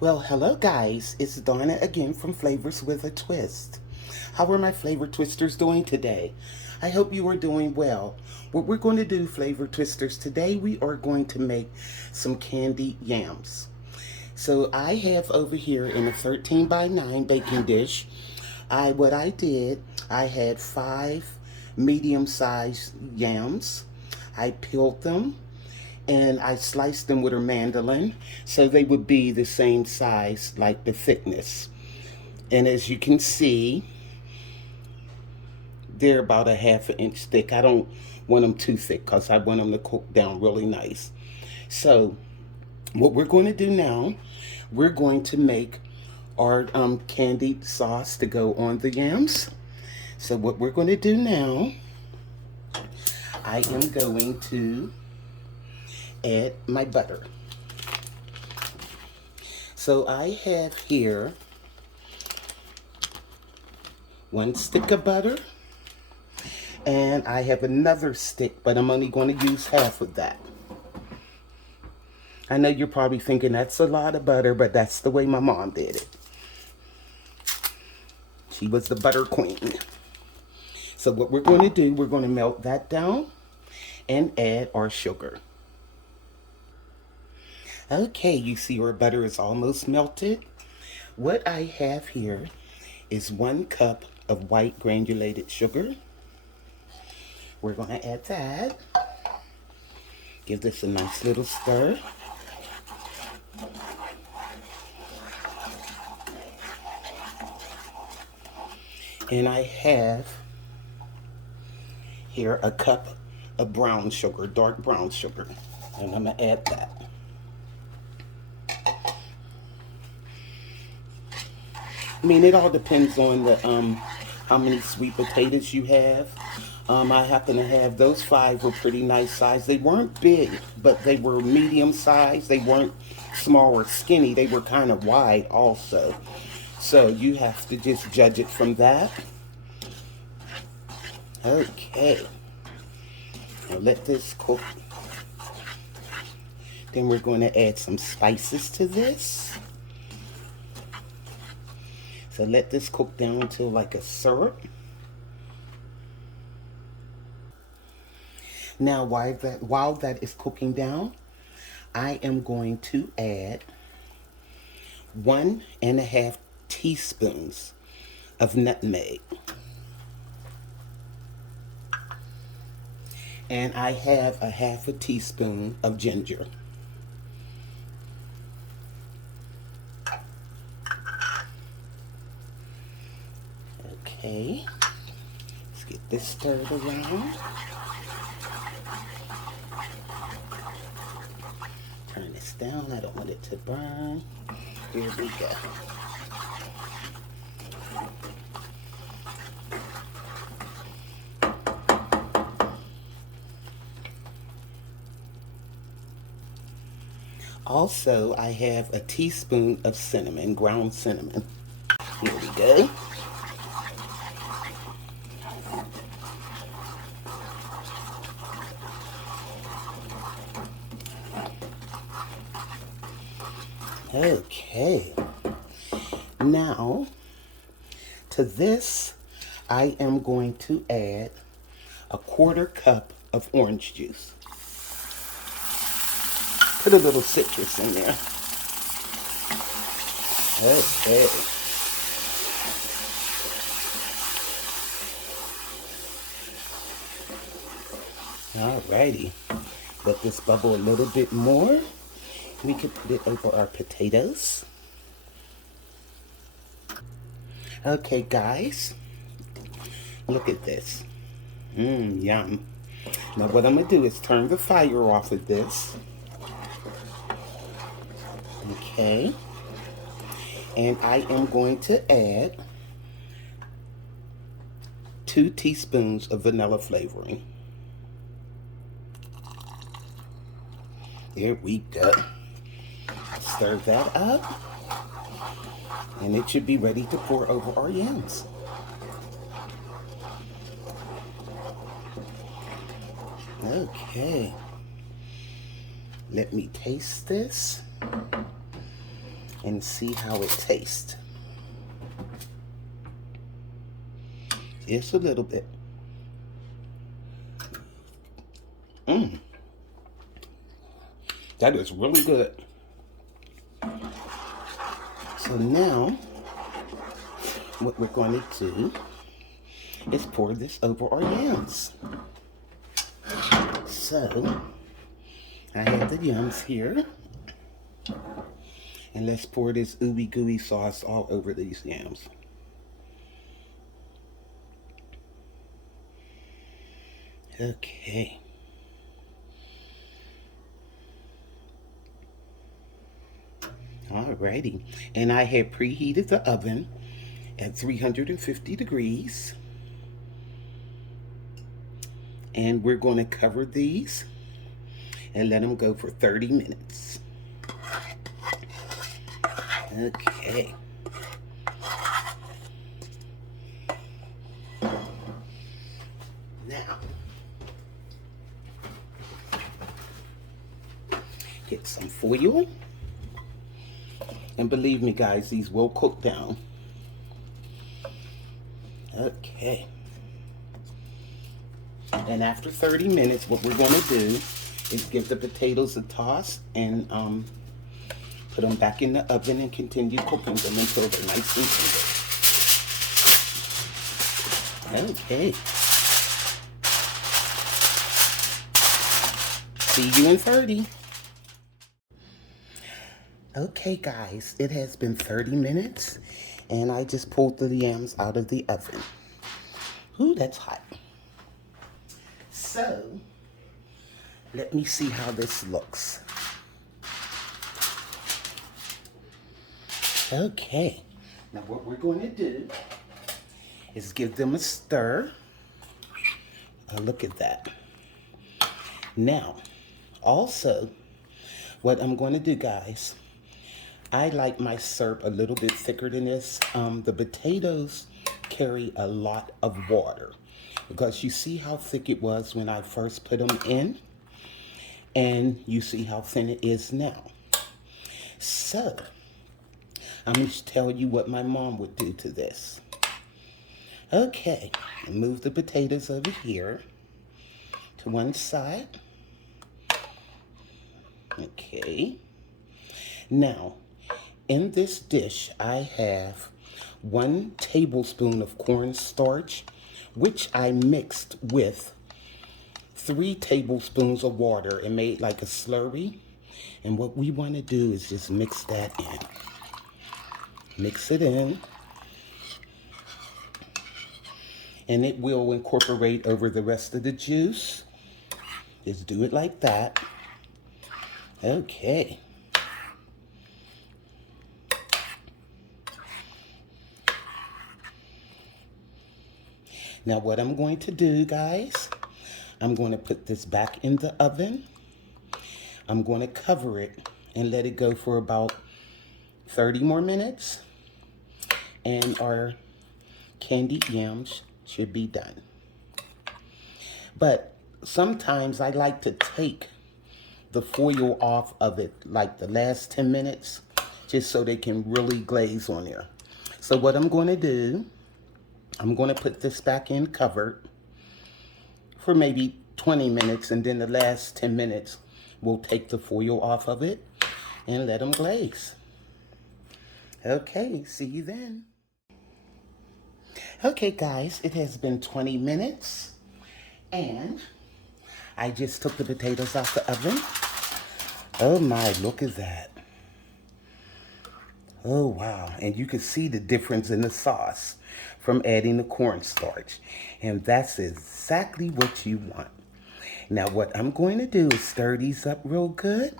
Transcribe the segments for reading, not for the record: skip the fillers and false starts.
Well, hello guys, it's Donna again from Flavors with a Twist. How are my flavor twisters doing today? I hope you are doing well. What we're going to do, flavor twisters, today we are going to make some candied yams. So I have over here in a 13 by 9 baking dish, I had 5 medium-sized yams. I peeled them and I sliced them with a mandolin so they would be the same size, like the thickness. And as you can see, they're about a half an inch thick. I don't want them too thick because I want them to cook down really nice. So what we're going to do now, we're going to make our candied sauce to go on the yams. So what we're going to do now, I am going to add my butter. So I have here 1 stick of butter, and I have another stick, but I'm only going to use half of that. I know you're probably thinking that's a lot of butter, but that's the way my mom did it. She was the butter queen. So what we're going to do, we're going to melt that down and add our sugar. Okay, you see our butter is almost melted. What I have here is 1 cup of white granulated sugar. We're going to add that. Give this a nice little stir. And I have here a cup of brown sugar, dark brown sugar. And I'm going to add that. I mean, it all depends on the how many sweet potatoes you have. I happen to have those 5 were pretty nice size. They weren't big, but they were medium size. They weren't small or skinny. They were kind of wide also. So you have to just judge it from that. Okay. Now let this cook. Then we're going to add some spices to this. So let this cook down until like a syrup. Now while that is cooking down, I am going to add 1.5 teaspoons of nutmeg. And I have a 1/2 teaspoon of ginger. Okay, let's get this stirred around. Turn this down, I don't want it to burn. Here we go. Also, I have a teaspoon of cinnamon, ground cinnamon. Here we go. Okay, now to this I am going to add a 1/4 cup of orange juice. Put a little citrus in there. Okay. Alrighty, let this bubble a little bit more. We could put it over our potatoes. Okay, guys, look at this. Yum. Now what I'm going to do is turn the fire off of this. Okay. And I am going to add 2 teaspoons of vanilla flavoring. There we go. Stir that up. And it should be ready to pour over our yams. Okay. Let me taste this. and see how it tastes. Just a little bit. That is really good. So now, what we're going to do is pour this over our yams. So, I have the yams here. And let's pour this ooey gooey sauce all over these yams. Okay. Alrighty. And I had preheated the oven at 350 degrees. And we're going to cover these and let them go for 30 minutes. Okay. Now, get some foil. And believe me, guys, these will cook down. Okay. And after 30 minutes, what we're going to do is give the potatoes a toss and put them back in the oven and continue cooking them until they're nice and tender. Okay. See you in 30. Okay, guys, it has been 30 minutes, and I just pulled the yams out of the oven. Ooh, that's hot. So, let me see how this looks. Okay, now what we're going to do is give them a stir. Oh, look at that. Now, also, what I'm going to do, guys, I like my syrup a little bit thicker than this. The potatoes carry a lot of water because you see how thick it was when I first put them in, and you see how thin it is now. So, I'm going to tell you what my mom would do to this. Okay, move the potatoes over here to one side. Okay. Now, in this dish, I have 1 tablespoon of cornstarch, which I mixed with 3 tablespoons of water and made like a slurry. And what we want to do is just mix that in. Mix it in. And it will incorporate over the rest of the juice. Just do it like that. Okay. Now what I'm going to do, guys, I'm going to put this back in the oven. I'm going to cover it and let it go for about 30 more minutes. And our candied yams should be done. But sometimes I like to take the foil off of it like the last 10 minutes just so they can really glaze on there. So what I'm going to do, I'm going to put this back in covered for maybe 20 minutes, and then the last 10 minutes we'll take the foil off of it and let them glaze. Okay, see you then. Okay, guys, it has been 20 minutes, and I just took the potatoes out the oven. Oh my, look at that. Oh wow, and you can see the difference in the sauce from adding the cornstarch. And that's exactly what you want. Now what I'm going to do is stir these up real good.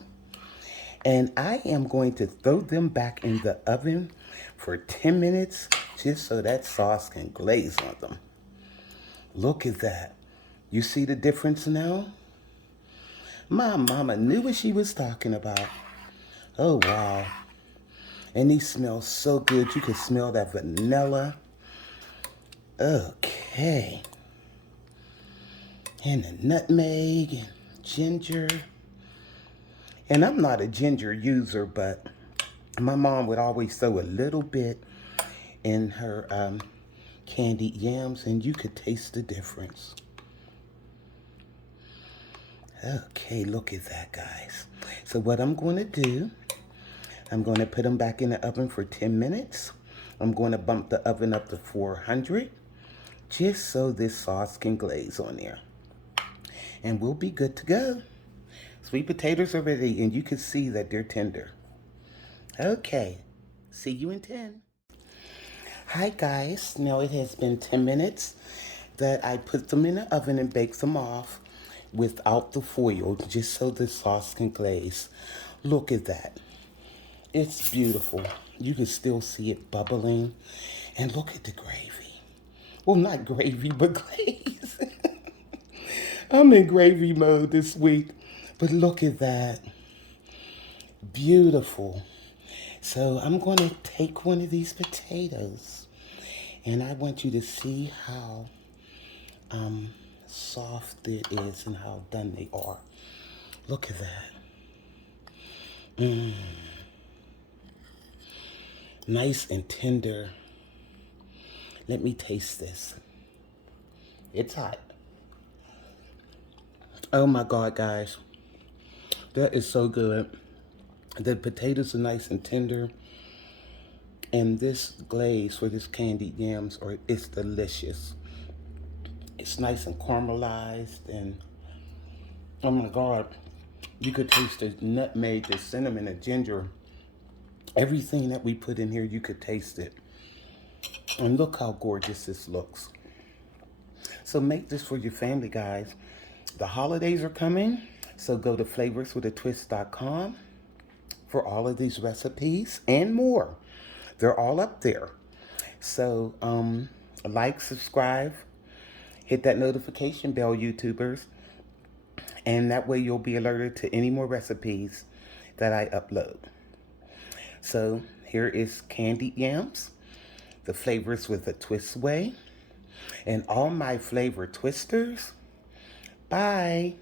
And I am going to throw them back in the oven for 10 minutes just so that sauce can glaze on them. Look at that. You see the difference now? My mama knew what she was talking about. Oh wow. And these smell so good. You can smell that vanilla. Okay. And the nutmeg and ginger. And I'm not a ginger user, but My mom would always throw a little bit in her candied yams, and you could taste the difference. Okay, look at that, guys. So what I'm going to do, I'm going to put them back in the oven for 10 minutes. I'm going to bump the oven up to 400 just so this sauce can glaze on there. And we'll be good to go. Sweet potatoes are ready, and you can see that they're tender. Okay, see you in 10. Hi guys, now it has been 10 minutes that I put them in the oven and baked them off without the foil, just so the sauce can glaze. Look at that. It's beautiful. You can still see it bubbling. And look at the gravy. Well, not gravy, but glaze. I'm in gravy mode this week. But look at that. Beautiful. So I'm going to take one of these potatoes. And I want you to see how soft it is and how done they are. Look at that. Nice and tender. Let me taste this. It's hot. Oh my God, guys. That is so good. The potatoes are nice and tender. And this glaze for this candied yams, it's delicious. It's nice and caramelized, and oh my God, you could taste the nutmeg, the cinnamon, the ginger. Everything that we put in here, you could taste it. And look how gorgeous this looks. So make this for your family, guys. The holidays are coming, so go to flavorswithatwist.com for all of these recipes and more. They're all up there. So like, subscribe, hit that notification bell, YouTubers, and that way you'll be alerted to any more recipes that I upload. So here is candied yams, the Flavors with a Twist way, and all my flavor twisters. Bye.